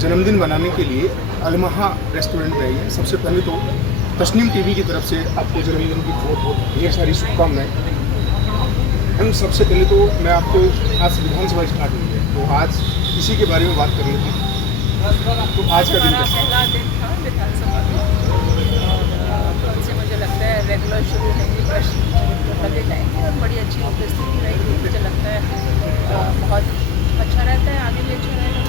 जन्मदिन बनाने के लिए अलमहा रेस्टोरेंट में आई है। सबसे पहले तो तस्नीम टीवी की तरफ से आपको जन्मदिन की बहुत बहुत ढेर सारी शुभकामनाएं। हम सबसे पहले तो मैं आपको आज विधानसभा स्टार्ट हुई है, तो आज इसी के बारे में बात कर लेते हैं। तो आज का दिन पहला दिन था विधानसभा में, कल से मुझे लगता है रेगुलर शुरू होंगे, प्रश्न लगे जाएंगे और बड़ी अच्छी उपस्थिति रहेगी। मुझे लगता है बहुत अच्छा रहता है, आगे भी अच्छा रहेगा।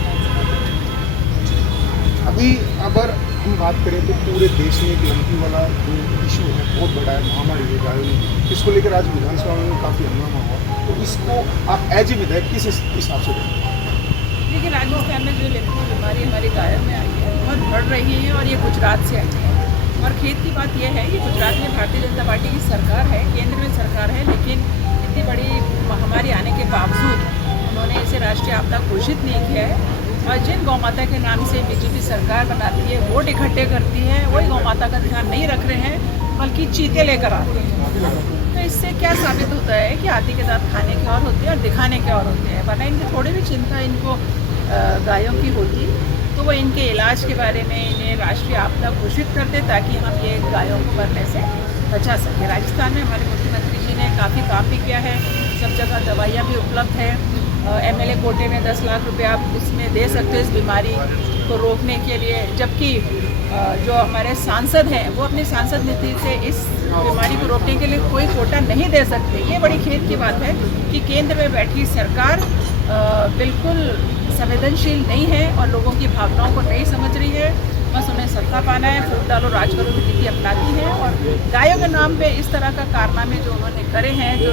अभी अगर हम बात करें तो पूरे देश में एक लंकी वाला जो इशू है बहुत बड़ा है, महामारी है गायों, इसको लेकर आज विधानसभा में काफ़ी हंगामा हुआ। तो इसको आप एज ए विधायक किस हिसाब से देखें? देखिए, राजस्थान में जो लिम्फी बीमारी हमारी गायों में आई है बहुत बढ़ रही है और ये गुजरात से आई है। और खेत की बात यह है कि गुजरात में भारतीय जनता पार्टी की सरकार है, केंद्र में सरकार है, लेकिन इतनी बड़ी महामारी आने के बावजूद उन्होंने इसे राष्ट्रीय आपदा घोषित नहीं किया है। और जिन गौ माता के नाम से बीजेपी सरकार बनाती है, वोट इकट्ठे करती है, वही गौ माता का ध्यान नहीं रख रहे हैं बल्कि चीते लेकर आते हैं। तो इससे क्या साबित होता है कि हाथी के दांत खाने के और होते हैं और दिखाने के और होते हैं। वरना इनकी थोड़ी भी चिंता इनको गायों की होती तो वो इनके इलाज के बारे में इन्हें राष्ट्रीय आपदा घोषित करते ताकि हम ये गायों को मरने से बचा सकें। राजस्थान में हमारे मुख्यमंत्री जी ने काफ़ी काम भी किया है, सब जगह दवाइयाँ भी उपलब्ध हैं। एमएलए कोटे में 10 लाख रुपए आप उसमें दे सकते हो इस बीमारी को रोकने के लिए, जबकि जो हमारे सांसद हैं वो अपनी सांसद निधि से इस बीमारी को रोकने के लिए कोई कोटा नहीं दे सकते। ये बड़ी खेद की बात है कि केंद्र में बैठी सरकार बिल्कुल संवेदनशील नहीं है और लोगों की भावनाओं को नहीं समझ रही है। बस उन्हें सत्ता पाना है, फूट डालो राज करो की नीति अपनाती है और गायों के नाम पे इस तरह का कारनामे जो उन्होंने करे हैं, जो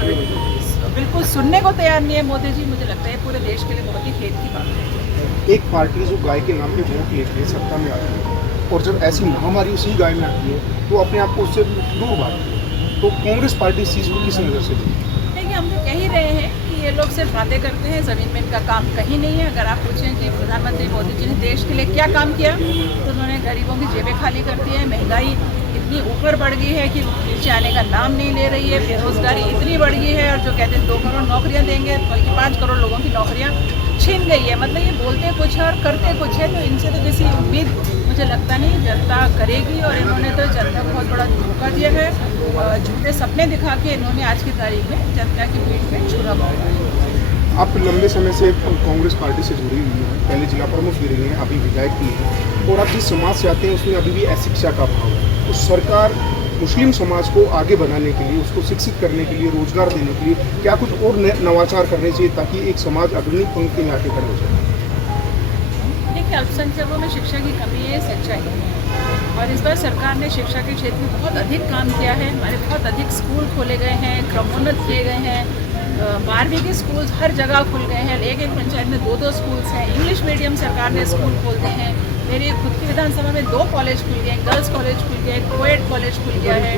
बिल्कुल सुनने को तैयार नहीं है मोदी जी, मुझे लगता है पूरे देश के लिए बहुत ही खेद की बात है। एक पार्टी जो गाय के नाम पे वोट लेके सत्ता में आती है और जब ऐसी महामारी उसी गाय में आती है तो अपने आप को उससे दूर भागती है, तो कांग्रेस पार्टी इस चीज़ को किस नज़र से देखती है? देखिए, हम तो कह ही रहे हैं कि ये लोग सिर्फ बातें करते हैं, ज़मीन में इनका काम कहीं नहीं है। अगर आप पूछें कि प्रधानमंत्री मोदी जी ने देश के लिए क्या काम किया, तो उन्होंने गरीबों की जेबें खाली कर दी है। महंगाई इतनी ऊपर बढ़ गई है कि नीचे आने का नाम नहीं ले रही है। बेरोजगारी इतनी बढ़ गई है और जो कहते हैं 2 करोड़ नौकरियां देंगे, बल्कि 5 करोड़ लोगों की नौकरियां छीन गई है। मतलब ये बोलते कुछ है और करते कुछ है, तो इनसे तो किसी उम्मीद मुझे लगता नहीं जनता करेगी। और इन्होंने तो जनता को बहुत बड़ा धोखा दिया है, झूठे सपने दिखा के इन्होंने आज की तारीख में जनता की पीठ पे छुरा मारा है। आप लंबे समय से कांग्रेस पार्टी से जुड़ी हुई हैं, पहले जिला प्रमुख भी रही हैं, अभी विधायक भी हैं, और आप जिस समाज से आते हैं उसमें अभी भी अशिक्षा का अभाव है। तो सरकार मुस्लिम समाज को आगे बढ़ाने के लिए, उसको शिक्षित करने के लिए, रोजगार देने के लिए क्या कुछ और नवाचार करने चाहिए ताकि एक समाज अग्रणी पंक्ति में आगे खड़े हो जाए? देखिए, अल्पसंख्यकों में शिक्षा की कमी है, सच्चाई है। और इस बार सरकार ने शिक्षा के क्षेत्र में बहुत अधिक काम किया है। हमारे बहुत अधिक स्कूल खोले गए हैं, क्रमोन्नत किए गए हैं। 12वीं के स्कूल्स हर जगह खुल गए हैं। एक पंचायत में 2-2 स्कूल्स हैं। इंग्लिश मीडियम सरकार ने स्कूल खोलते हैं। मेरी खुद की विधानसभा में 2 कॉलेज खुल गए हैं, गर्ल्स कॉलेज खुल गया है, कोएड कॉलेज खुल गया है,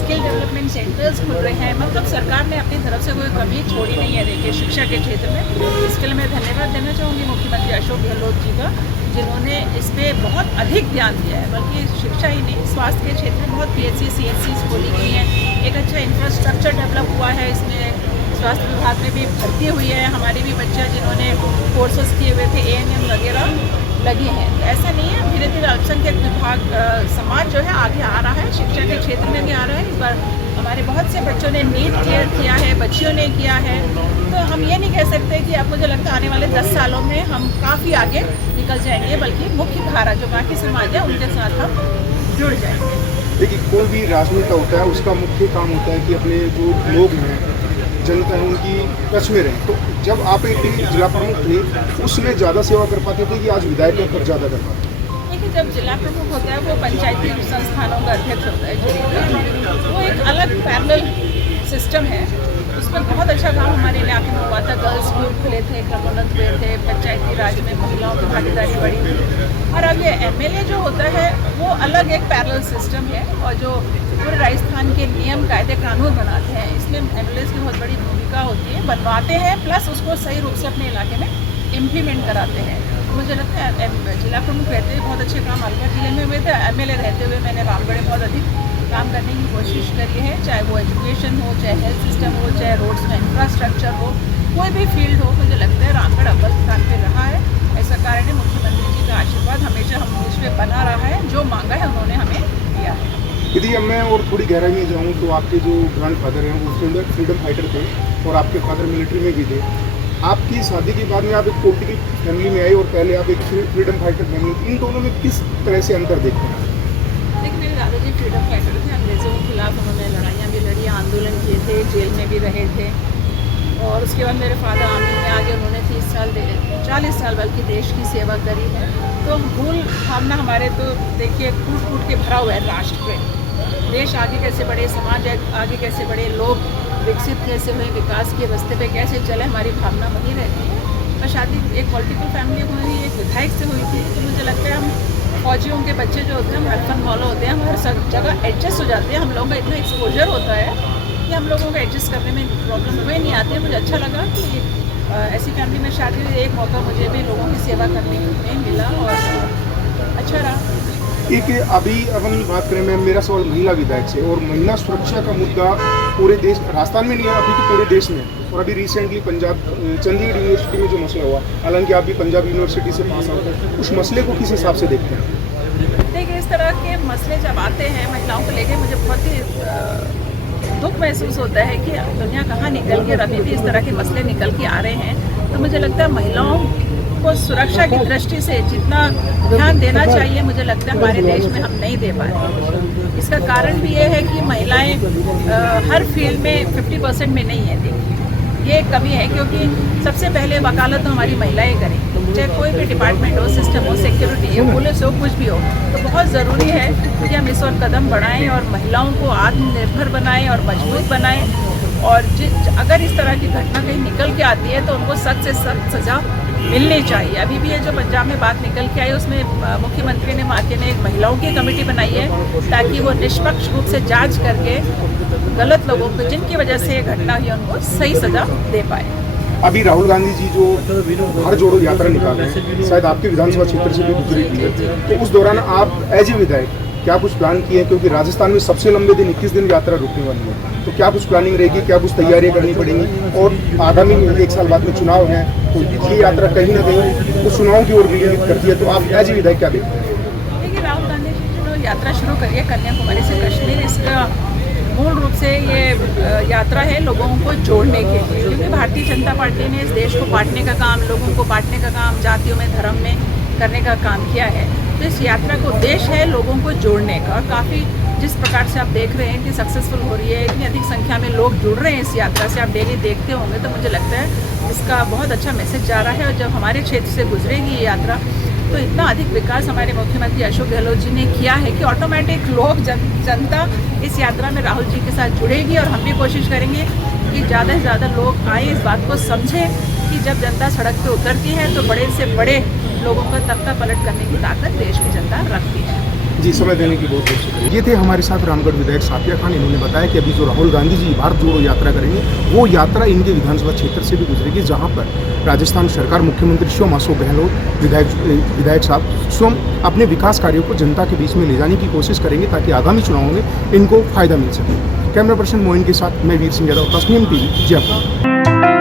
स्किल डेवलपमेंट सेंटर्स खुल रहे हैं। मतलब सरकार ने अपनी तरफ से कोई कमी छोड़ी नहीं है। देखिए, शिक्षा के क्षेत्र में इसके लिए मैं धन्यवाद देना चाहूँगी मुख्यमंत्री अशोक गहलोत जी का, जिन्होंने इस पर बहुत अधिक ध्यान दिया है। बल्कि शिक्षा ही नहीं, स्वास्थ्य के क्षेत्र में बहुत PHC CHCs खोली गई हैं। एक अच्छा इंफ्रास्ट्रक्चर डेवलप हुआ है। इसमें स्वास्थ्य विभाग में भी भर्ती हुई है। हमारी भी बच्चियाँ जिन्होंने कोर्सेज किए हुए थे, ANM वगैरह लगी हैं। तो ऐसा नहीं है, धीरे धीरे अल्पसंख्यक विभाग समाज जो है आगे आ रहा है, शिक्षा के क्षेत्र में भी आ रहा है। इस बार हमारे बहुत से बच्चों ने नीट क्लियर किया है, बच्चियों ने किया है। तो हम ये नहीं कह सकते कि अब मुझे लगता है आने वाले 10 सालों में हम काफ़ी आगे निकल जाएंगे, बल्कि मुख्य धारा जो बाकी समाज है उनके साथ हम जुड़ जाएंगे। देखिए, कोई भी राजनेता होता है उसका मुख्य काम होता है कि अपने जो लोग हैं, जनता है, उनकी टच में रहे। तो जब आप एक जिला प्रमुख थे उसमें ज़्यादा सेवा कर पाते थे कि आज विधायक पर ज़्यादा कर पाते? देखिए, जब जिला प्रमुख होता है वो पंचायती संस्थानों का अध्यक्ष होता है जिले, वो एक अलग पैरेलल सिस्टम है। उसमें बहुत अच्छा काम हमारे इलाके में हुआ था। गर्ल्स स्कूल खुले थे, क्रमोन्नत हुए थे, पंचायती राज में महिलाओं की भागीदारी बढ़ी थी। और अब ये MLA जो होता है वो अलग एक पैरेलल सिस्टम है और जो पूरे राजस्थान के नियम कायदे कानून बनाते हैं। इसलिए MLAs की बहुत बड़ी भूमिका होती है, बनवाते हैं प्लस उसको सही रूप से अपने इलाके में इम्प्लीमेंट कराते हैं। मुझे लगता है जिला प्रमुख रहते हुए बहुत अच्छे काम अलवर जिले में हुए थे। MLA रहते हुए मैंने रामगढ़ में बहुत अधिक काम करने की कोशिश करी है, चाहे वो एजुकेशन हो, चाहे हेल्थ सिस्टम हो, चाहे रोड्स में इंफ्रास्ट्रक्चर हो, कोई भी फील्ड हो। मुझे लगता है रामगढ़ अव्वल स्थान पे रहा है। ऐसा कारण है मुख्यमंत्री जी का आशीर्वाद हमेशा हम मुझ पर बना रहा है। जो मांगा है उन्होंने हमें दिया है। यदि अब मैं और थोड़ी गहराई में जाऊँ तो आपके जो ग्रैंडफादर हैं वो फ्रीडम फाइटर थे और आपके फादर मिलिट्री में भी थे। आपकी शादी के बाद में आप एक पॉलिटिकल फैमिली में आए और पहले आप एक फ्रीडम फाइटर फैमिली, इन दोनों में किस तरह से अंतर देखते हैं? देखिए, मेरे दादाजी फ्रीडम फाइटर थे। अंग्रेज़ों के खिलाफ उन्होंने लड़ाइयाँ भी लड़ी, आंदोलन किए थे, जेल में भी रहे थे। और उसके बाद मेरे फादर आर्मी में आगे उन्होंने 30 साल 40 साल बल्कि देश की सेवा करी है। तो मूल भावना हमारे तो देखिए टूट फूट के भरा हुआ है राष्ट्र पे। देश आगे कैसे बढ़े, समाज आगे कैसे बढ़े, लोग विकसित कैसे हुए, विकास के रास्ते पे कैसे चले, हमारी भावना वही रहती है। मैं शादी एक पॉलिटिकल फैमिली में हुई, एक विधायक से हुई थी। तो मुझे लगता है हम फौजियों के बच्चे जो होते हैं, हम हरफन मौला होते हैं, हम हर सब जगह एडजस्ट हो जाते हैं। हम लोगों का इतना एक्सपोजर होता है कि हम लोगों को एडजस्ट करने में प्रॉब्लम हुए नहीं आती है। मुझे अच्छा लगा कि ऐसी फैमिली में शादी हुई, एक मौका मुझे भी लोगों की सेवा करने में मिला और अच्छा रहा। एक अभी अब हम बात करें, मैं मेरा सवाल महिला विधायक से, और महिला सुरक्षा का मुद्दा पूरे देश, राजस्थान में नहीं है अभी तो पूरे देश में। और अभी रिसेंटली पंजाब चंडीगढ़ यूनिवर्सिटी में जो मसला हुआ, हालांकि आप भी पंजाब यूनिवर्सिटी से पास आउट हैं, उस मसले को किस हिसाब से देखते हैं? देखिए, इस तरह के मसले जब आते हैं महिलाओं को लेकर, मुझे बहुत ही दुख महसूस होता है कि दुनिया कहाँ निकल के, अभी भी इस तरह के मसले निकल के आ रहे हैं। तो मुझे लगता है महिलाओं को सुरक्षा की दृष्टि से जितना ध्यान देना चाहिए, मुझे लगता है हमारे देश में हम नहीं दे पा रहे। इसका कारण भी ये है कि महिलाएं हर फील्ड में 50% में नहीं है। देखिए, ये एक कमी है, क्योंकि सबसे पहले वकालत तो हमारी महिलाएं करें, चाहे कोई भी डिपार्टमेंट हो, सिस्टम हो, सिक्योरिटी हो, पुलिस हो, कुछ भी हो। तो बहुत ज़रूरी है कि हम इस ओर कदम बढ़ाएं और महिलाओं को आत्मनिर्भर बनाएं और मजबूत बनाएं। और अगर इस तरह की घटना कहीं निकल के आती है तो उनको सख्त से सख्त सज़ा मिलनी चाहिए। अभी भी ये जो पंजाब में बात निकल के आई, उसमें मुख्यमंत्री ने माननीय ने एक महिलाओं की कमेटी बनाई है ताकि वो निष्पक्ष रूप से जांच करके गलत लोगों को, जिनकी वजह से ये घटना हुई, उनको सही सजा दे पाए। अभी राहुल गांधी जी जो हर जोड़ो यात्रा निकाले हैं, शायद आपके विधानसभा क्षेत्र से भी गुजरी थी, तो उस दौरान आप एज ए विधायक क्या कुछ प्लान किए हैं? क्योंकि राजस्थान में सबसे लंबे दिन 21 दिन यात्रा रुकने वाली है, तो क्या कुछ प्लानिंग रहेगी, क्या कुछ तैयारियां करनी पड़ेंगी? और आगामी 1 साल बाद में चुनाव है, तो ये यात्रा कहीं ना कहीं उस चुनाव की ओर इंगित करती है, तो आप एज ए विधायक क्या देखते हैं? देखिए, राहुल गांधी जी जो यात्रा शुरू करी है कन्याकुमारी से कश्मीर, इसका मूल रूप से ये यात्रा है लोगों को जोड़ने के लिए, क्योंकि भारतीय जनता पार्टी ने इस देश को बांटने का काम, लोगों को बांटने का काम, जातियों में, धर्म में करने का काम किया है। तो इस यात्रा का उद्देश्य है लोगों को जोड़ने का। और काफ़ी जिस प्रकार से आप देख रहे हैं कि सक्सेसफुल हो रही है, इतनी अधिक संख्या में लोग जुड़ रहे हैं इस यात्रा से, आप डेली देखते होंगे, तो मुझे लगता है इसका बहुत अच्छा मैसेज जा रहा है। और जब हमारे क्षेत्र से गुजरेगी ये यात्रा, तो इतना अधिक विकास हमारे मुख्यमंत्री अशोक गहलोत जी ने किया है कि ऑटोमेटिक लोग, जनता इस यात्रा में राहुल जी के साथ जुड़ेगी। और हम भी कोशिश करेंगे कि ज़्यादा से ज़्यादा लोग आए, इस बात को समझें कि जब जनता सड़क पे उतरती है तो बड़े से बड़े लोगों का तख्ता पलट करने की ताकत देश की जनता रखती है। जी, समय देने की बहुत बहुत शुक्रिया। ये थे हमारे साथ रामगढ़ विधायक साफिया खान। इन्होंने बताया कि अभी जो राहुल गांधी जी भारत जोड़ो यात्रा करेंगे, वो यात्रा इनके विधानसभा क्षेत्र से भी गुजरेगी, जहां पर राजस्थान सरकार, मुख्यमंत्री स्वयं अशोक गहलोत विधायक साहब स्वयं अपने विकास कार्यों को जनता के बीच में ले जाने की कोशिश करेंगे, ताकि आगामी चुनावों में इनको फायदा मिल सके। कैमरा पर्सन मोइन के साथ मैं वीर सिंह यादव, तस्नीम टीवी, जयपुर।